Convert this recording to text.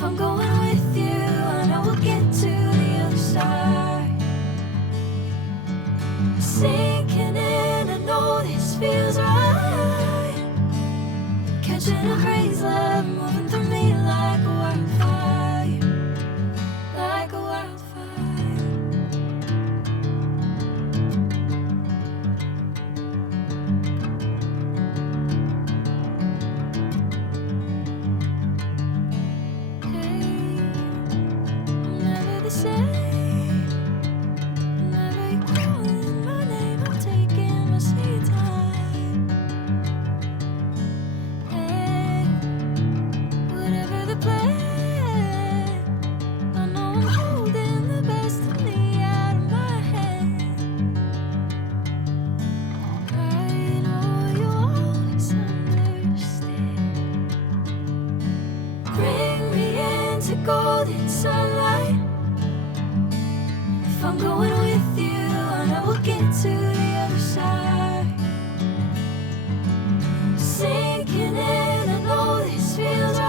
If I'm going with you, I know we'll get to the other side. Sinking in, I know this feels right. Catching a breeze, love moving through me like a wildfire, like a wildfire. Golden sunlight. If I'm going with you, I know we'll get to the other side. Sinking in, I know this feels